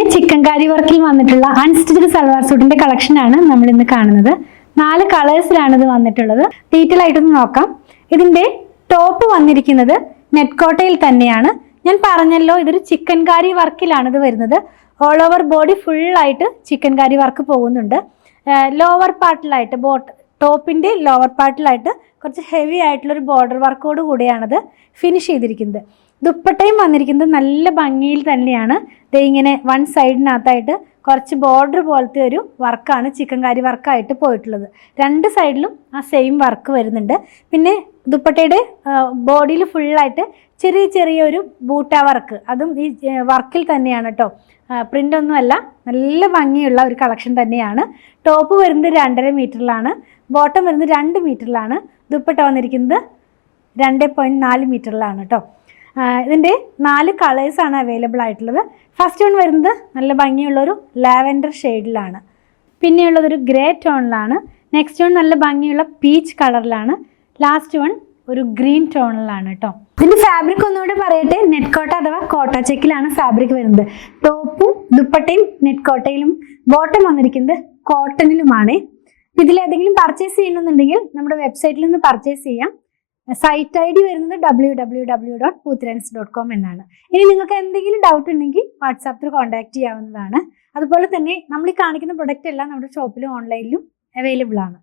ഇതിന്റെ ചിക്കൻകാരി വർക്കിൽ വന്നിട്ടുള്ള അൺസ്റ്റിച്ച്ഡ് സൽവാർ സൂട്ടിന്റെ കളക്ഷൻ ആണ് നമ്മൾ ഇന്ന് കാണുന്നത്. 4 കളേഴ്സിലാണ് ഇത് വന്നിട്ടുള്ളത്. ഡീറ്റെയിൽ ആയിട്ടൊന്ന് നോക്കാം. ഇതിന്റെ ടോപ്പ് വന്നിരിക്കുന്നത് നെറ്റ് കോട്ടയിൽ തന്നെയാണ്. ഞാൻ പറഞ്ഞല്ലോ, ഇതൊരു ചിക്കൻകാരി വർക്കിലാണ് ഇത് വരുന്നത്. ഓൾ ഓവർ ബോഡി ഫുൾ ആയിട്ട് ചിക്കൻകാരി വർക്ക് പോകുന്നുണ്ട്. ലോവർ പാർട്ടിലായിട്ട് ടോപ്പിന്റെ ലോവർ പാർട്ടിലായിട്ട് കുറച്ച് ഹെവി ആയിട്ടുള്ള ഒരു ബോർഡർ വർക്കോട് കൂടിയാണത് ഫിനിഷ് ചെയ്തിരിക്കുന്നത്. ദുപ്പട്ടയും വന്നിരിക്കുന്നത് നല്ല ഭംഗിയിൽ തന്നെയാണ്. ഇങ്ങനെ വൺ സൈഡിനകത്തായിട്ട് കുറച്ച് ബോർഡർ പോലത്തെ ഒരു വർക്കാണ് ചിക്കൻകാരി വർക്കായിട്ട് പോയിട്ടുള്ളത്. 2 സൈഡിലും ആ സെയിം വർക്ക് വരുന്നുണ്ട്. പിന്നെ ദുപ്പട്ടയുടെ ബോഡിയിൽ ഫുള്ളായിട്ട് ചെറിയൊരു ബൂട്ട വർക്ക്, അതും ഈ വർക്കിൽ തന്നെയാണ് കേട്ടോ. പ്രിൻ്റ് ഒന്നുമല്ല, നല്ല ഭംഗിയുള്ള ഒരു കളക്ഷൻ തന്നെയാണ്. ടോപ്പ് വരുന്നത് 2.5 മീറ്ററിലാണ്, ബോട്ടം വരുന്നത് 2 മീറ്ററിലാണ്, ദുപ്പട്ട വന്നിരിക്കുന്നത് 2.4 മീറ്ററിലാണ് കേട്ടോ. ഇതിൻ്റെ 4 കളേഴ്സാണ് അവൈലബിൾ ആയിട്ടുള്ളത്. ഫസ്റ്റ് വൺ വരുന്നത് നല്ല ഭംഗിയുള്ളൊരു ലാവൻഡർ ഷെയ്ഡിലാണ്. പിന്നെയുള്ളതൊരു ഗ്രേ ടോണിലാണ്. നെക്സ്റ്റ് വൺ നല്ല ഭംഗിയുള്ള പീച്ച് കളറിലാണ്. ലാസ്റ്റ് വൺ ഒരു ഗ്രീൻ ടോണിലാണ് കേട്ടോ. ഇതിൻ്റെ ഫാബ്രിക് ഒന്നുകൂടെ പറയട്ടെ, നെറ്റ് കോട്ട അഥവാ കോട്ട ചെക്കിലാണ് ഫാബ്രിക് വരുന്നത്. ടോപ്പും ദുപ്പട്ടയും നെറ്റ് കോട്ടയിലും, ബോട്ടം വന്നിരിക്കുന്നത് കോട്ടണിലുമാണ്. ഇതിലേതെങ്കിലും പർച്ചേസ് ചെയ്യണമെന്നുണ്ടെങ്കിൽ നമ്മുടെ വെബ്സൈറ്റിൽ നിന്ന് പർച്ചേസ് ചെയ്യാം. സൈറ്റ് ID വരുന്നത് www.poothrands.com എന്നാണ്. ഇനി നിങ്ങൾക്ക് എന്തെങ്കിലും ഡൗട്ട് ഉണ്ടെങ്കിൽ വാട്സാപ്പിൽ കോൺടാക്ട് ചെയ്യാവുന്നതാണ്. അതുപോലെ തന്നെ നമ്മൾ ഈ കാണിക്കുന്ന പ്രൊഡക്റ്റ് എല്ലാം നമ്മുടെ ഷോപ്പിലും ഓൺലൈനിലും അവൈലബിൾ ആണ്.